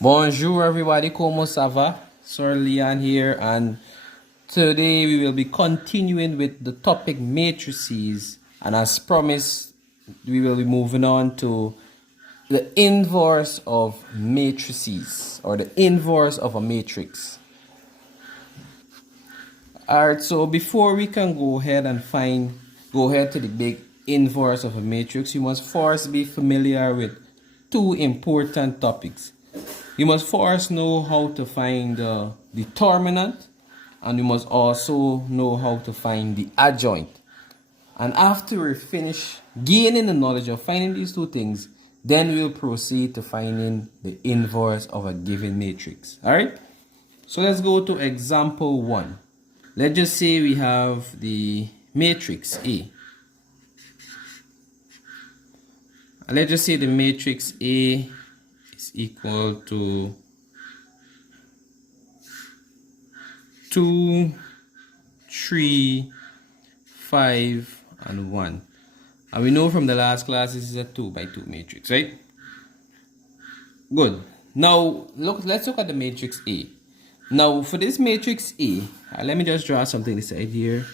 Bonjour everybody, como ça va? Sir Leon here, and today we will be continuing with the topic matrices, and as promised we will be moving on to the inverse of matrices, or the inverse of a matrix. Alright, so before we can go ahead to the big inverse of a matrix, you must first be familiar with two important topics. You must first know how to find the determinant, and you must also know how to find the adjoint. And after we finish gaining the knowledge of finding these two things, then we'll proceed to finding the inverse of a given matrix. Alright? So let's go to example 1. Let's just say we have the matrix A. And let's just say the matrix A is equal to 2, 3, 5, and 1. And we know from the last class this is a 2 by 2 matrix, right? Good. Now let's look at the matrix A. Now for this matrix A, let me just draw something this side here.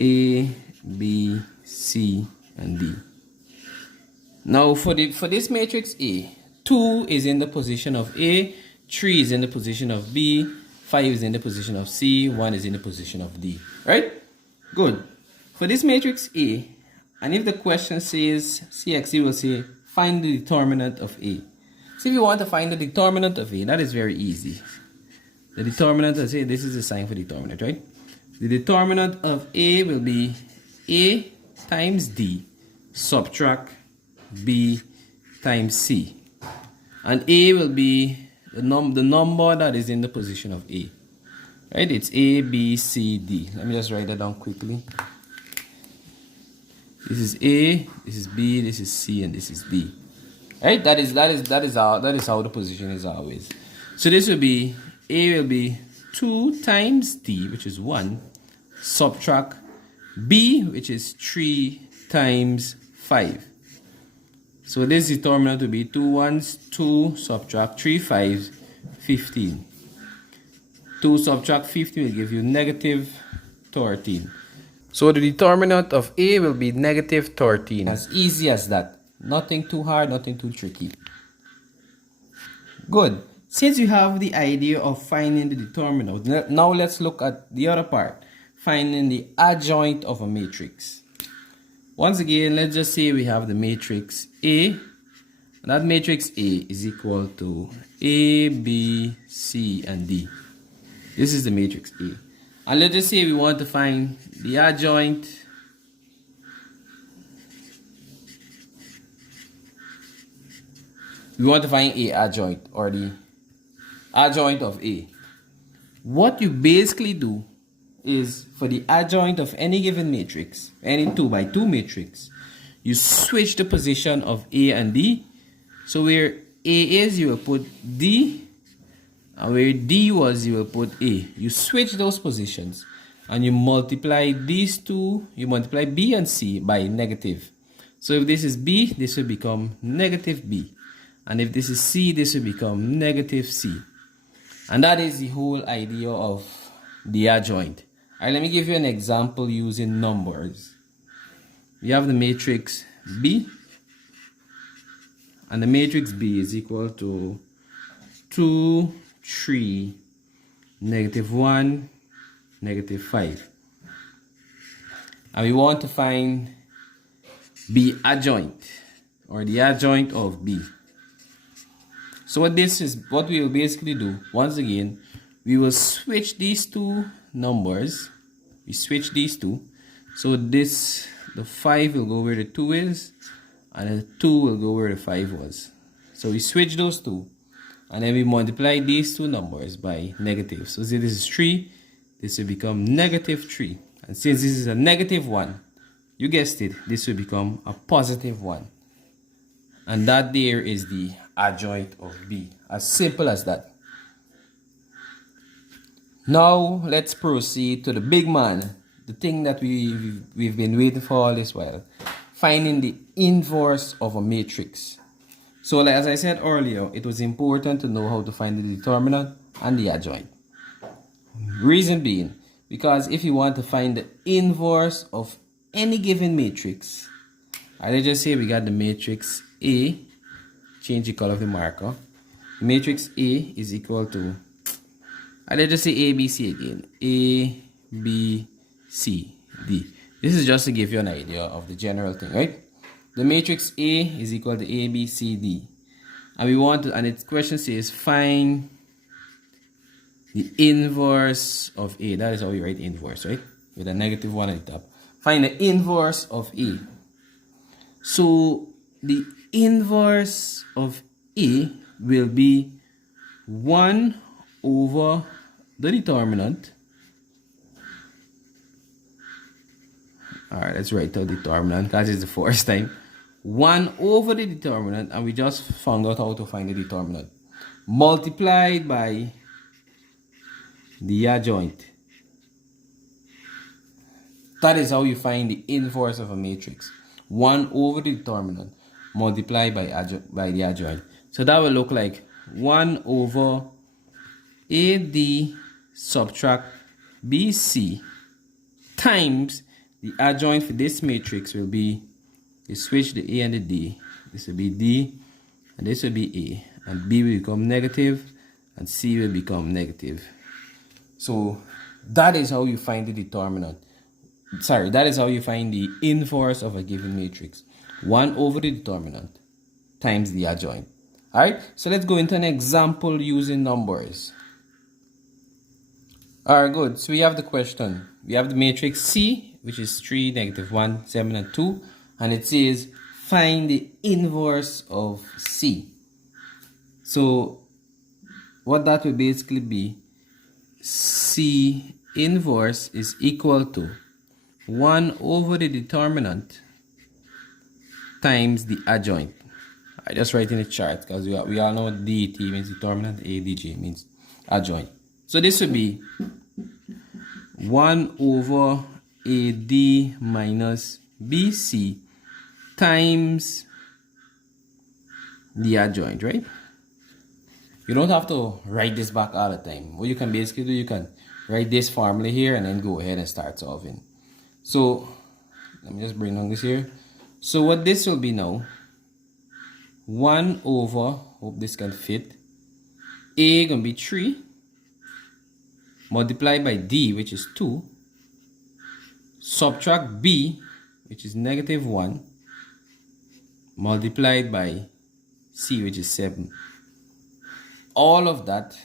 A, B, C, and D. Now for this matrix A, 2 is in the position of A, 3 is in the position of B, 5 is in the position of C, 1 is in the position of D. Right? Good. For this matrix A, and if the question says CX, will say find the determinant of A. So if you want to find the determinant of A, that is very easy. The determinant, I say this is the sign for determinant, right? The determinant of A will be A times D subtract B times C. And A will be the number that is in the position of A. Right? It's A, B, C, D. Let me just write that down quickly. This is A, this is B, this is C, and this is D. Right? That is how the position is always. So this will be A will be 2 times D, which is 1, subtract B, which is 3 times 5. So this determinant will be 2 1s, 2 subtract 3 5s, 15. 2 subtract 15 will give you negative 13. So the determinant of A will be negative 13. As easy as that. Nothing too hard, nothing too tricky. Good. Since you have the idea of finding the determinant, now let's look at the other part. Finding the adjoint of a matrix. Once again, let's just say we have the matrix A. And that matrix A is equal to A, B, C, and D. This is the matrix A. And let's just say we want to find the adjoint. We want to find A adjoint, or the adjoint of A. What you basically do is, for the adjoint of any given matrix, any 2 by 2 matrix, you switch the position of A and D. So where A is, you will put D, and where D was, you will put A. You switch those positions, and you multiply these two, you multiply B and C by negative. So if this is B, this will become negative B. And if this is C, this will become negative C. And that is the whole idea of the adjoint. Alright, let me give you an example using numbers. We have the matrix B, and the matrix B is equal to 2, 3, negative 1, negative 5. And we want to find B adjoint, or the adjoint of B. So what we will basically do, once again, we will switch these two numbers. We switch these two. So the 5 will go where the 2 is, and the 2 will go where the 5 was. So we switch those two, and then we multiply these two numbers by negative. So see, this is 3, this will become negative 3. And since this is a negative 1, you guessed it, this will become a positive 1. And that there is the adjoint of B. As simple as that. Now let's proceed to the big man, the thing that we've been waiting for all this while. Finding the inverse of a matrix. So like, as I said earlier, it was important to know how to find the determinant and the adjoint. Reason being, because if you want to find the inverse of any given matrix, let's just say we got the matrix A, change the color of the marker. Matrix A is equal to, let's just say A, B, C again. A, B, C, D. This is just to give you an idea of the general thing, right? The matrix A is equal to A, B, C, D. And we want to, and its question says find the inverse of A. That is how we write inverse, right? With a negative 1 at the top. Find the inverse of A. So the inverse of A will be 1 over the determinant. Alright, let's write the determinant because it's the first time. 1 over the determinant, and we just found out how to find the determinant. Multiplied by the adjoint. That is how you find the inverse of a matrix. 1 over the determinant multiplied by the adjoint. So that will look like 1 over AD subtract BC times the adjoint for this matrix will be, you switch the A and the D. This will be D and this will be A. And B will become negative and C will become negative. So that is how you find the determinant. Sorry, that is how you find the inverse of a given matrix. 1 over the determinant times the adjoint. Alright, so let's go into an example using numbers. Alright, good. So we have the question. We have the matrix C, which is 3, negative 1, 7, and 2. And it says find the inverse of C. So what that will basically be, C inverse is equal to 1 over the determinant times the adjoint. I just write in the chart because we all know DT means determinant, ADJ means adjoint. So this would be 1 over AD minus BC times the adjoint, right? You don't have to write this back all the time. What you can basically do, you can write this formula here and then go ahead and start solving. So let me just bring on this here. So what this will be now, 1 over, hope this can fit, A gonna be 3 multiplied by D, which is 2, subtract B, which is negative 1, multiplied by C, which is 7. All of that,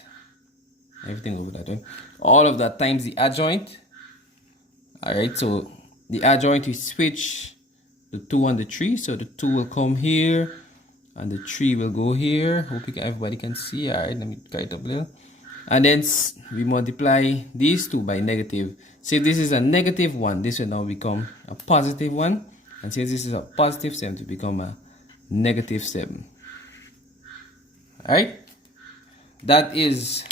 everything over that, right? All of that times the adjoint. Alright, so the adjoint, we switch the 2 and the 3. So the 2 will come here and the 3 will go here. Hope everybody can see. Alright, let me try it up a little. And then we multiply these two by negative. So if this is a negative 1, this will now become a positive 1. And since this is a positive 7, it will become a negative 7. Alright? That is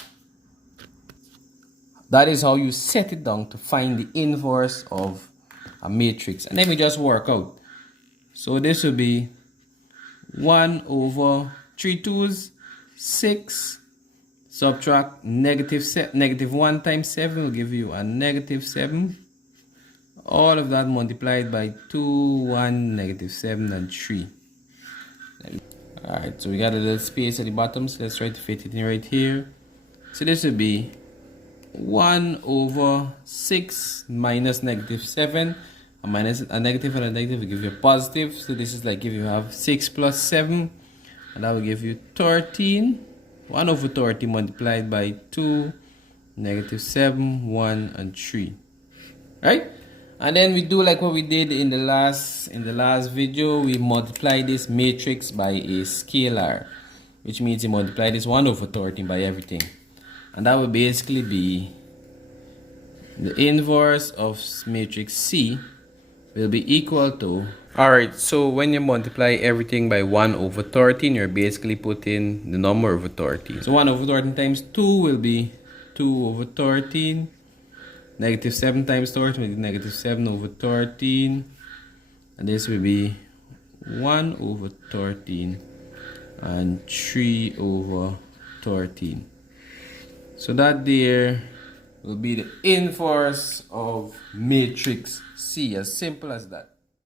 how you set it down to find the inverse of a matrix. And then we just work out. So this will be 1 over 3 2's 6, subtract negative 1 times 7 will give you a negative 7. All of that multiplied by 2, 1, negative 7, and 3. Alright, so we got a little space at the bottom, so let's try to fit it in right here. So this will be 1 over 6 minus negative 7. A minus a negative and a negative will give you a positive. So this is like if you have 6 plus 7, and that will give you 13. 1 over 30 multiplied by 2, negative 7, 1, and 3. Right? And then we do like what we did in the last video. We multiply this matrix by a scalar, which means you multiply this 1 over 13 by everything. And that would basically be the inverse of matrix C will be equal to, alright, so when you multiply everything by 1 over 13, you're basically putting the number over 13. So 1 over 13 times 2 will be 2 over 13. Negative 7 times 13 will be negative 7 over 13. And this will be 1 over 13 and 3 over 13. So that there will be the inverse of matrix C, as simple as that.